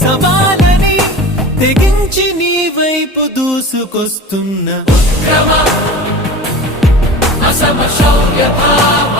సవాలని తెగించి నీ వైపు దూసుకొస్తున్న ఉద్యమ అసమ శౌర్య భావ